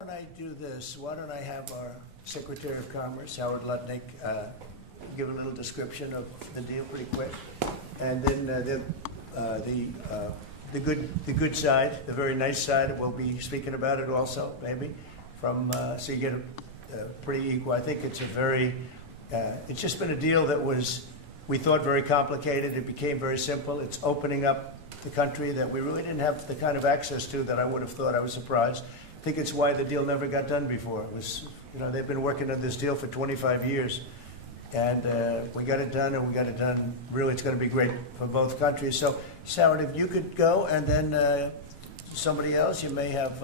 Why don't I do this? Why don't I have our Secretary of Commerce, Howard Lutnick, give a little description of the deal pretty quick, and then the good side, the very nice side, we'll be speaking about it also, maybe, from so you get a pretty equal. I think it's a very, it's just been a deal that was, we thought, very complicated. It became very simple. It's opening up the country that we really didn't have the kind of access to that I would have thought. I was surprised. I think it's why the deal never got done before. It was, you know, they've been working on this deal for 25 years, and we got it done, and we got it done. Really, it's going to be great for both countries. So, Howard, if you could go, and then somebody else, you may have,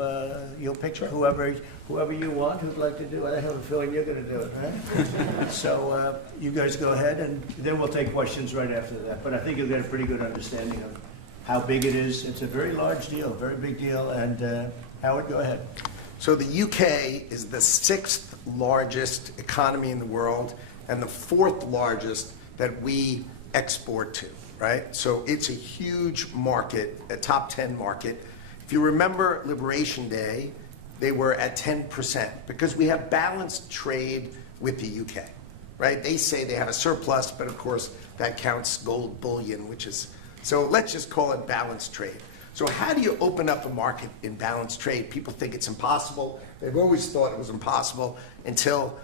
you'll pick whoever you want who'd like to do it. I have a feeling you're going to do it, right? So you guys go ahead, and then we'll take questions right after that. But I think you'll get a pretty good understanding of how big it is. It's a very large deal, very big deal, and Howard, go ahead. So the UK is the 6th largest economy in the world and the 4th largest that we export to, right? So it's a huge market, a top 10 market. If you remember Liberation Day, they were at 10% because we have balanced trade with the UK, right? They say they have a surplus, but of course that counts gold bullion, which is, so let's just call it balanced trade. So how do you open up a market in balanced trade? People think it's impossible. They've always thought it was impossible until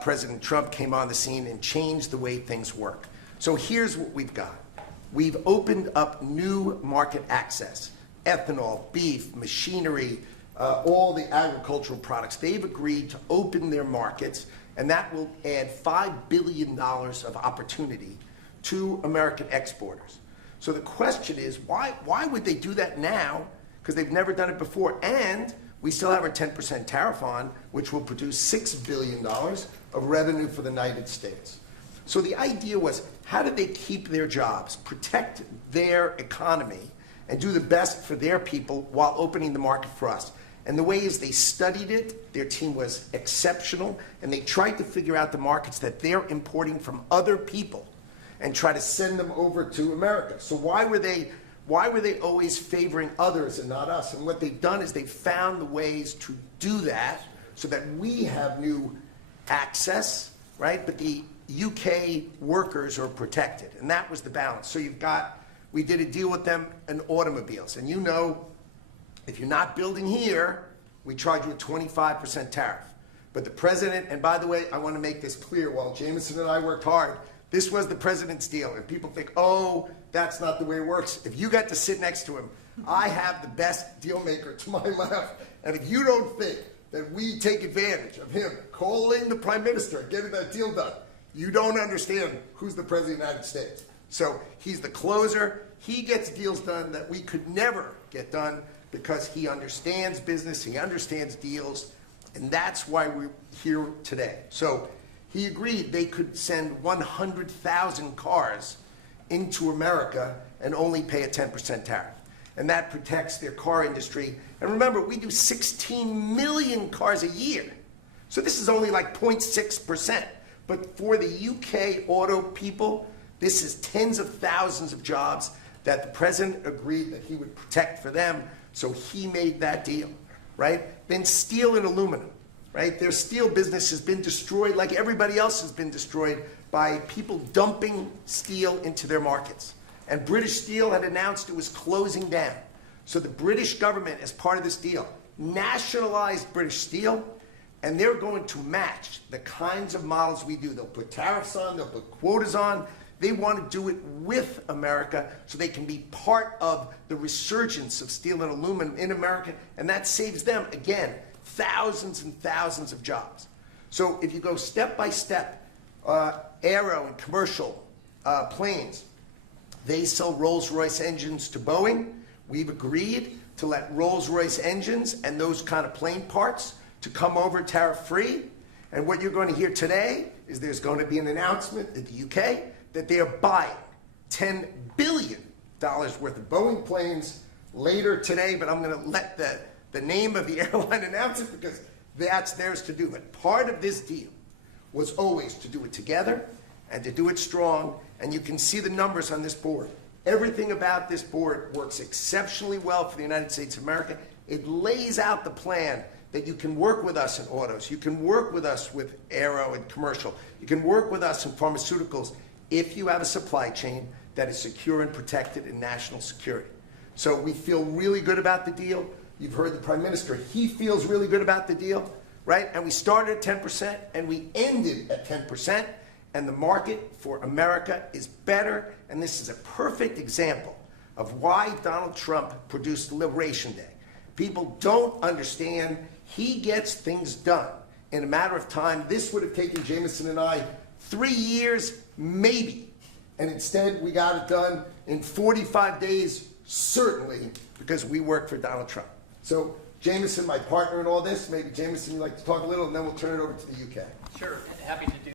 President Trump came on the scene and changed the way things work. So here's what we've got. We've opened up new market access, ethanol, beef, machinery, all the agricultural products. They've agreed to open their markets, and that will add $5 billion of opportunity to American exporters. So the question is, why would they do that now? Because they've never done it before, and we still have our 10% tariff on, which will produce $6 billion of revenue for the United States. So the idea was, how do they keep their jobs, protect their economy, and do the best for their people while opening the market for us? And the way is they studied it, their team was exceptional, and they tried to figure out the markets that they're importing from other people and try to send them over to America. So why were they always favoring others and not us? And what they've done is they've found the ways to do that so that we have new access, right? But the UK workers are protected, and that was the balance. So you've got, we did a deal with them in automobiles, and you know, if you're not building here, we charge you a 25% tariff. But the president, and by the way, I want to make this clear, while Jameson and I worked hard, this was the president's deal, and people think, oh, that's not the way it works. If you got to sit next to him, I have the best deal maker to my left, and if you don't think that we take advantage of him calling the prime minister and getting that deal done, you don't understand who's the president of the United States. So he's the closer. He gets deals done that we could never get done because he understands business, he understands deals, and that's why we're here today. So he agreed they could send 100,000 cars into America and only pay a 10% tariff. And that protects their car industry. And remember, we do 16 million cars a year. So this is only like 0.6%. But for the UK auto people, this is tens of thousands of jobs that the president agreed that he would protect for them. So he made that deal, right? Then steel and aluminum. Right? Their steel business has been destroyed like everybody else has been destroyed by people dumping steel into their markets. And British Steel had announced it was closing down. So the British government, as part of this deal, nationalized British Steel, and they're going to match the kinds of models we do. They'll put tariffs on, they'll put quotas on. They want to do it with America so they can be part of the resurgence of steel and aluminum in America, and that saves them, again, thousands and thousands of jobs. So if you go step by step, aero and commercial planes, they sell Rolls-Royce engines to Boeing. We've agreed to let Rolls-Royce engines and those kind of plane parts to come over tariff-free. And what you're going to hear today is there's going to be an announcement in the UK that they are buying $10 billion worth of Boeing planes later today, but I'm going to let the name of the airline announce it because that's theirs to do. But part of this deal was always to do it together and to do it strong, and you can see the numbers on this board. Everything about this board works exceptionally well for the United States of America. It lays out the plan that you can work with us in autos, you can work with us with aero and commercial, you can work with us in pharmaceuticals if you have a supply chain that is secure and protected in national security. So we feel really good about the deal. You've heard the Prime Minister. He feels really good about the deal, right? And we started at 10% and we ended at 10%. And the market for America is better. And this is a perfect example of why Donald Trump produced Liberation Day. People don't understand. He gets things done in a matter of time. This would have taken Jameson and I 3 years, maybe. And instead, we got it done in 45 days, certainly, because we work for Donald Trump. So, Jameson, my partner in all this, maybe Jameson, you'd like to talk a little, and then we'll turn it over to the UK. Sure, happy to do